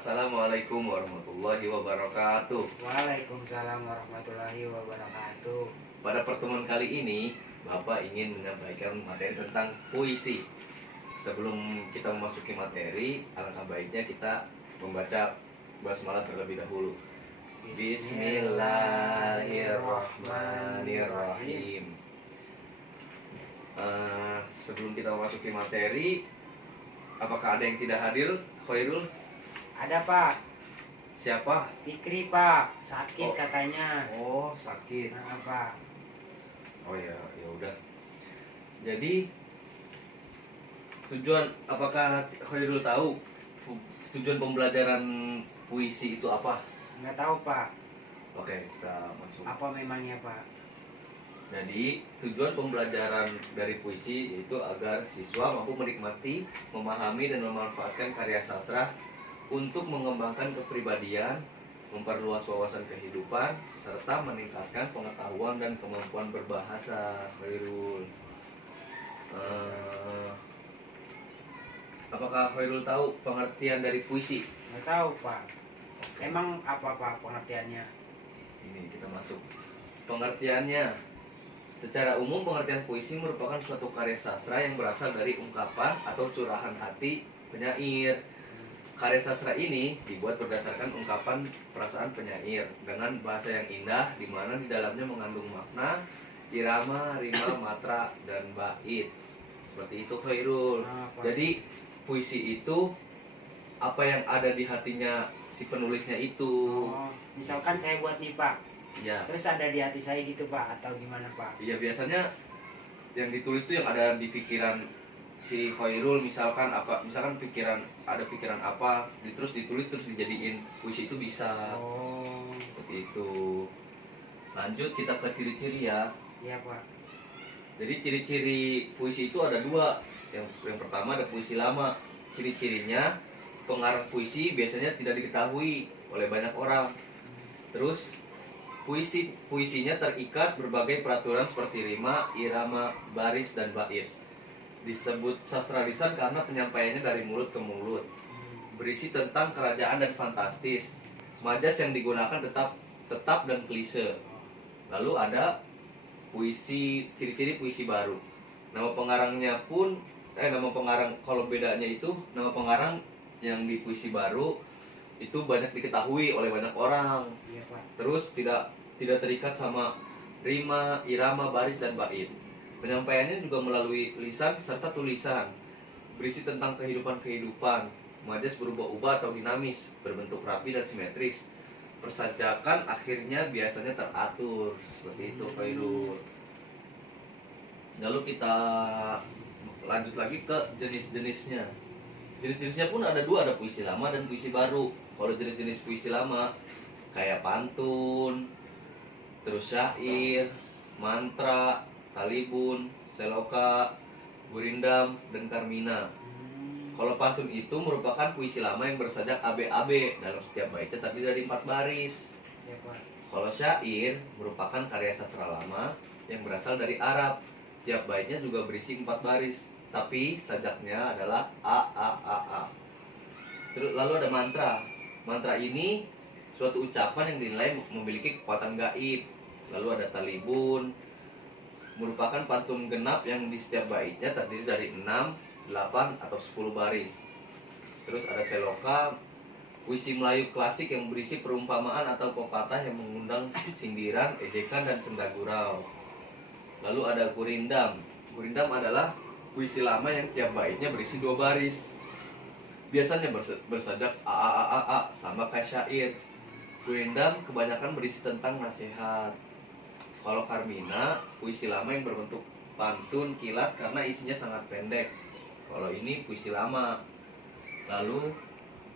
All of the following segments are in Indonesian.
Assalamualaikum warahmatullahi wabarakatuh. Waalaikumsalam warahmatullahi wabarakatuh. Pada pertemuan kali ini, Bapak ingin menyampaikan materi tentang puisi. Sebelum kita memasuki materi, alangkah baiknya kita membaca basmalah terlebih dahulu. Bismillahirrahmanirrahim. Sebelum kita memasuki materi, apakah ada yang tidak hadir, Khairul? Ada Pak, Siapa? Fikri Pak, sakit Oh. katanya. Oh, sakit. Nah, Pak, Oh ya, ya udah. Jadi tujuan, apakah Khairul tahu tujuan pembelajaran puisi itu apa? nggak tahu Pak, Oke, kita masuk. apa memangnya Pak? Jadi tujuan pembelajaran dari puisi yaitu agar siswa mampu menikmati, memahami dan memanfaatkan karya sastra untuk mengembangkan kepribadian, memperluas wawasan kehidupan, serta meningkatkan pengetahuan dan kemampuan berbahasa. Khairul, apakah Khairul tahu pengertian dari puisi? Nggak tahu Pak. Emang apa Pak pengertiannya? Ini kita masuk. Pengertiannya, secara umum pengertian puisi merupakan suatu karya sastra yang berasal dari ungkapan atau curahan hati penyair. Karya sastra ini dibuat berdasarkan ungkapan perasaan penyair dengan bahasa yang indah, di mana di dalamnya mengandung makna, irama, rima, matra, dan bait. Seperti itu, Khairul. Nah, Pak. Jadi puisi itu apa yang ada di hatinya si penulisnya itu. Oh, misalkan saya buat nih Pak, Ya, terus ada di hati saya gitu Pak, atau gimana Pak? iya, biasanya yang ditulis tuh yang ada di pikiran si Khairul. Misalkan ada pikiran apa, terus ditulis terus dijadiin puisi itu bisa. Oh, Seperti itu. Lanjut kita ke ciri-ciri ya. iya Pak. Jadi ciri-ciri puisi itu ada dua. Yang pertama ada puisi lama. Ciri-cirinya, pengarang puisi biasanya tidak diketahui oleh banyak orang. Terus puisinya terikat berbagai peraturan seperti rima, irama, baris, dan bait. Disebut sastra lisan karena penyampaiannya dari mulut ke mulut. Berisi tentang kerajaan dan fantastis. Majas yang digunakan tetap dan klise. Lalu ada ciri-ciri puisi baru. Nama pengarang, kalau bedanya itu nama pengarang yang di puisi baru itu banyak diketahui oleh banyak orang. Iya Pak. Terus tidak terikat sama rima, irama, baris, dan bait. Penyampaiannya juga melalui lisan serta tulisan. Berisi tentang kehidupan. Majas berubah-ubah atau dinamis, berbentuk rapi dan simetris. Persajakan akhirnya biasanya teratur. Seperti itu, Khairul. Lalu kita lanjut lagi ke jenis-jenisnya. Jenis-jenisnya pun ada dua, ada puisi lama dan puisi baru. Kalau jenis-jenis puisi lama kayak pantun, terus syair, mantra, talibun, seloka, gurindam, dan karmina. Kalau pantun itu merupakan puisi lama yang bersajak AB-AB dalam setiap baitnya terdiri dari 4 baris. Iya Pak. Kalau syair merupakan karya sastra lama yang berasal dari Arab. Tiap baitnya juga berisi 4 baris, tapi sajaknya adalah A. Terus lalu ada mantra. Mantra ini suatu ucapan yang dinilai memiliki kekuatan gaib. Lalu ada talibun, merupakan pantun genap yang di setiap baitnya terdiri dari 6, 8, atau 10 baris. Terus ada seloka, puisi Melayu klasik yang berisi perumpamaan atau pepatah yang mengundang sindiran, ejekan, dan senda gurau. Lalu ada gurindam. Gurindam adalah puisi lama yang tiap baitnya berisi 2 baris. Biasanya bersajak a sama kayak syair. Gurindam kebanyakan berisi tentang nasihat. Kalau karmina, puisi lama yang berbentuk pantun kilat karena isinya sangat pendek. Kalau ini puisi lama. Lalu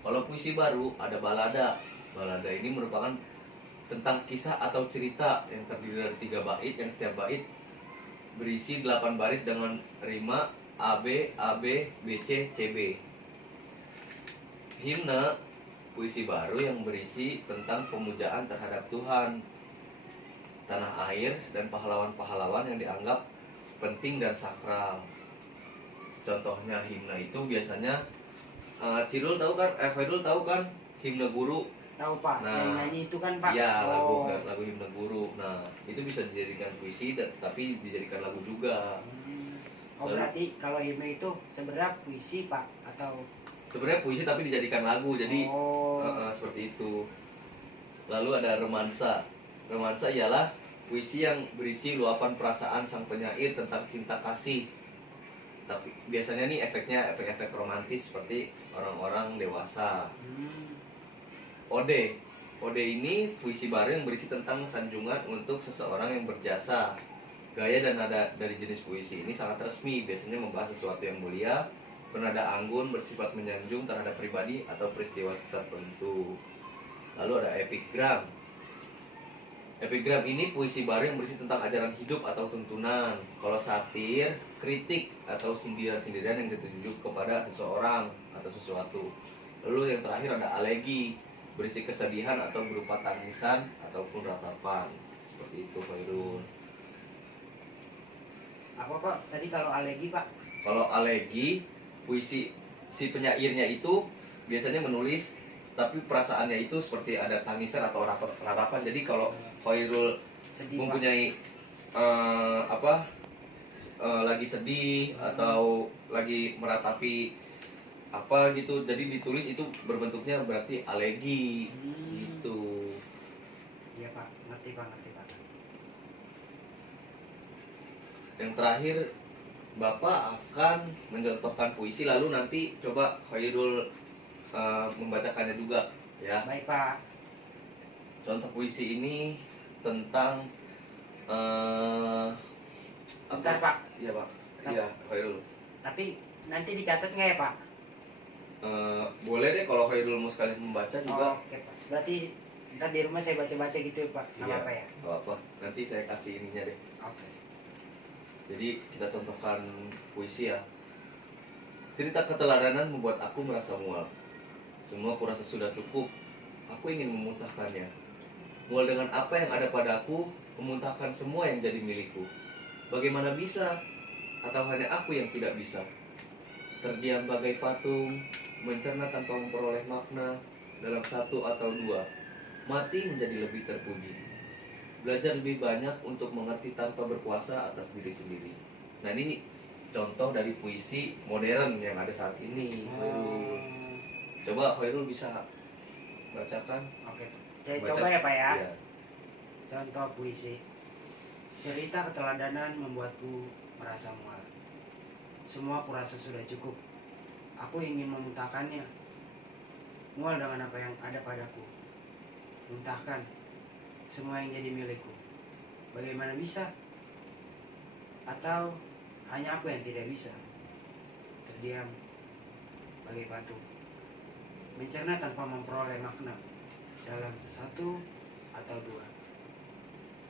kalau puisi baru ada balada. Balada ini merupakan tentang kisah atau cerita yang terdiri dari 3 bait, yang setiap bait berisi 8 baris dengan rima AB, BC, CB. Himne, puisi baru yang berisi tentang pemujaan terhadap Tuhan, tanah air, dan pahlawan-pahlawan yang dianggap penting dan sakral. Contohnya himne itu biasanya Khairul tahu kan himne guru. Tahu Pak, Nah, yang nyanyi itu kan Pak. Iya, Oh. lagu himne guru. Nah, itu bisa dijadikan puisi tapi dijadikan lagu juga. Oh, Lalu- berarti kalau himne itu sebenarnya puisi Pak atau Sebenarnya puisi tapi dijadikan lagu. Jadi oh. seperti itu. Lalu ada romansa. Romansa ialah puisi yang berisi luapan perasaan sang penyair tentang cinta kasih. Tapi biasanya nih efek-efek romantis seperti orang-orang dewasa. Ode. Ode ini puisi baru yang berisi tentang sanjungan untuk seseorang yang berjasa. Gaya dan nada dari jenis puisi ini sangat resmi, biasanya membahas sesuatu yang mulia, bernada anggun, bersifat menyanjung terhadap pribadi atau peristiwa tertentu. Lalu ada epigram. Epigram ini puisi baru yang berisi tentang ajaran hidup atau tuntunan. Kalau satir, kritik atau sindiran-sindiran yang ditunjuk kepada seseorang atau sesuatu. Lalu yang terakhir ada alegi, berisi kesedihan atau berupa tangisan ataupun ratapan. Seperti itu, Khairul. Apa Pak? Tadi kalau alegi Pak? Kalau alegi, puisi si penyairnya itu biasanya menulis tapi perasaannya itu seperti ada tangisan atau ratapan. Jadi kalau Khairul Sedih Pak. mempunyai lagi sedih atau lagi meratapi apa gitu, jadi ditulis itu berbentuknya berarti alegi gitu. Iya Pak, ngerti Pak. Yang terakhir Bapak akan mencontohkan puisi, lalu nanti coba Khairul membacakannya juga ya. Baik Pak. Contoh puisi ini tentang Bentar Pak. Iya Pak. Iya Khairul. Tapi nanti dicatat nggak ya Pak? Boleh deh kalau Khairul mau sekali membaca juga. Oh, oke Pak. Berarti ntar di rumah saya baca-baca gitu ya Pak. Nggak Iya, apa-apa ya? nggak apa. Nanti saya kasih ininya deh. Oke. Jadi kita contohkan puisi ya. Cerita keteladanan membuat aku merasa mual. Semua kurasa sudah cukup. Aku ingin memuntahkannya. Mual dengan apa yang ada padaku, memuntahkan semua yang jadi milikku. Bagaimana bisa? Atau hanya aku yang tidak bisa? Terdiam bagai patung, mencerna tanpa memperoleh makna dalam satu atau dua. Mati menjadi lebih terpuji. Belajar lebih banyak untuk mengerti tanpa berkuasa atas diri sendiri. Nah, ini contoh dari puisi modern yang ada saat ini. Khairul. Coba Khairul bisa bacakan. Oke. Saya Baca. coba ya Pak ya. Iya. Contoh puisi. Cerita keteladanan membuatku merasa mual. Semua kurasa sudah cukup. Aku ingin memuntahkannya. Mual dengan apa yang ada padaku. Muntahkan semua yang jadi milikku. Bagaimana bisa? Atau hanya aku yang tidak bisa? Terdiam bagai batu, mencerna tanpa memperoleh makna dalam satu atau dua.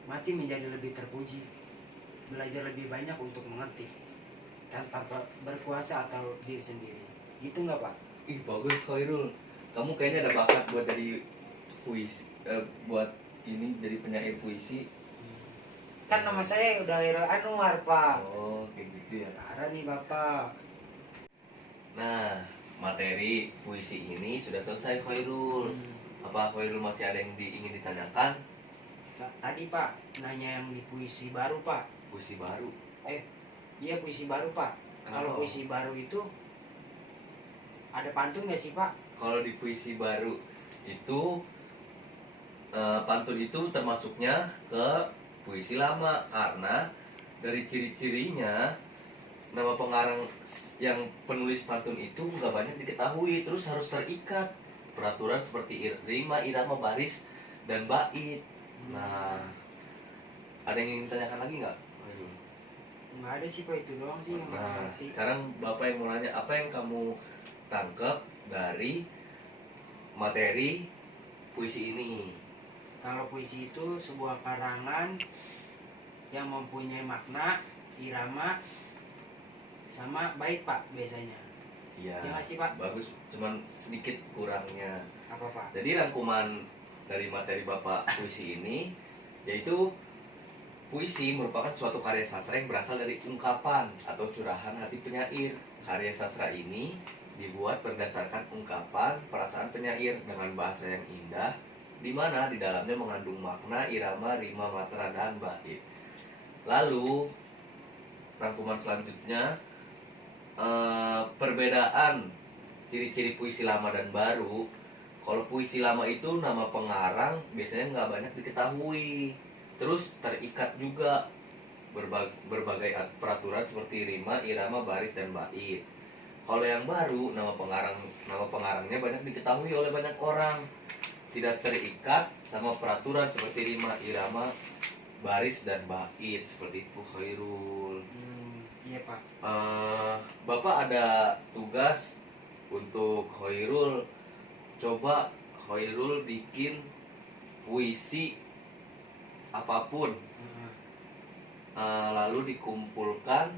Mati menjadi lebih terpuji. Belajar lebih banyak untuk mengerti tanpa berkuasa atau diri sendiri. Gitu nggak Pak? Ih, bagus Khairul. Kamu kayaknya ada bakat buat jadi puisi, buat ini jadi penyair puisi. Kan nama saya udah Hairul Anwar Pak. Oh, kayak gitu ya. Parah nih Bapak. Nah, materi puisi ini sudah selesai Khairul. Apa Khairul masih ada yang ingin ditanyakan? Tadi Pak nanya yang di puisi baru Pak. Puisi baru. Iya puisi baru Pak. Kalau Oh. puisi baru itu ada pantun nggak sih Pak? Kalau di puisi baru itu pantun itu termasuknya ke puisi lama karena dari ciri-cirinya nama pengarang yang penulis pantun itu nggak banyak diketahui, terus harus terikat peraturan seperti rima, irama, baris, dan bait. Nah, ada yang ingin ditanyakan lagi nggak? Nggak ada sih Pak, itu doang sih yang Nah, ngerti. sekarang Bapak yang mau nanya, apa yang kamu tangkap dari materi puisi ini? Kalau puisi itu sebuah karangan yang mempunyai makna, irama, sama bait Pak biasanya. Iya. Ya nggak sih Pak? Bagus, cuman sedikit kurangnya. Apa Pak? Jadi rangkuman dari materi Bapak puisi ini yaitu puisi merupakan suatu karya sastra yang berasal dari ungkapan atau curahan hati penyair. Karya sastra ini dibuat berdasarkan ungkapan perasaan penyair dengan bahasa yang indah, di mana di dalamnya mengandung makna, irama, rima, matra, dan bait. Lalu rangkuman selanjutnya, perbedaan ciri-ciri puisi lama dan baru. Kalau puisi lama itu nama pengarang biasanya nggak banyak diketahui, terus terikat juga berbagai peraturan seperti rima, irama, baris, dan bait. Kalau yang baru, nama pengarangnya banyak diketahui oleh banyak orang, tidak terikat sama peraturan seperti rima, irama, baris, dan bait. Seperti itu, Khairul. Iya Pak. Bapak ada tugas untuk Khairul. Coba Khairul bikin puisi apapun, lalu dikumpulkan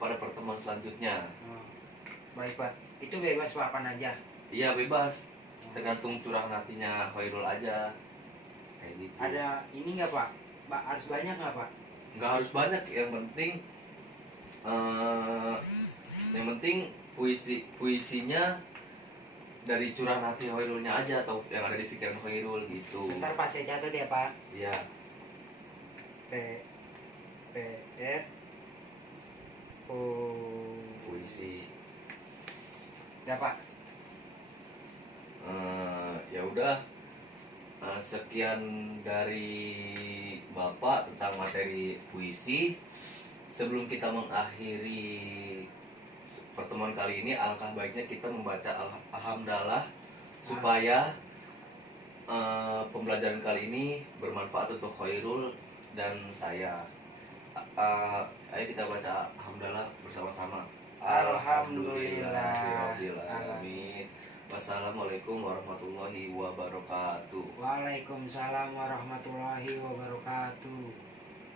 pada pertemuan selanjutnya. Baik Pak, itu bebas Pak, kapan aja. Iya, bebas, tergantung curang hatinya Khairul aja, kayak gitu. Ada ini nggak Pak? Harus banyak nggak Pak? Nggak harus banyak, yang penting puisinya dari curahan hati Khairulnya aja, atau yang ada di pikiran Khairul gitu. Bentar Pak, saya catat ya Pak. Iya. Puisi. Ya Pak. Ya udah, sekian dari Bapak tentang materi puisi. Sebelum kita mengakhiri pertemuan kali ini, alangkah baiknya kita membaca Alhamdulillah supaya pembelajaran kali ini bermanfaat untuk Khairul dan saya. Ayo kita baca Alhamdulillah bersama-sama. Alhamdulillahirobbilalamin. Wassalamualaikum warahmatullahi wabarakatuh. Waalaikumsalam warahmatullahi wabarakatuh.